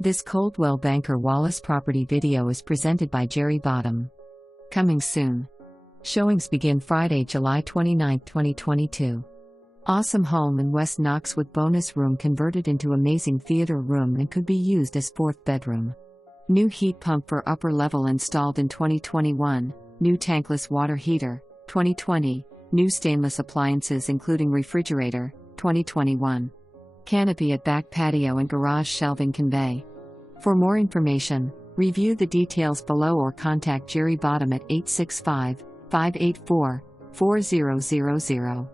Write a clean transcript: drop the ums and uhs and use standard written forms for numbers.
This Coldwell Banker Wallace property video is presented by Jerri Bottom. Coming soon. Showings begin Friday, July 29, 2022. Awesome home in West Knox with bonus room converted into amazing theater room and could be used as fourth bedroom. New heat pump for upper level installed in 2021, new tankless water heater, 2020, new stainless appliances including refrigerator, 2021. Canopy at back patio and garage shelving convey. For more information, review the details below or contact Jerri Bottom at 865-584-4000.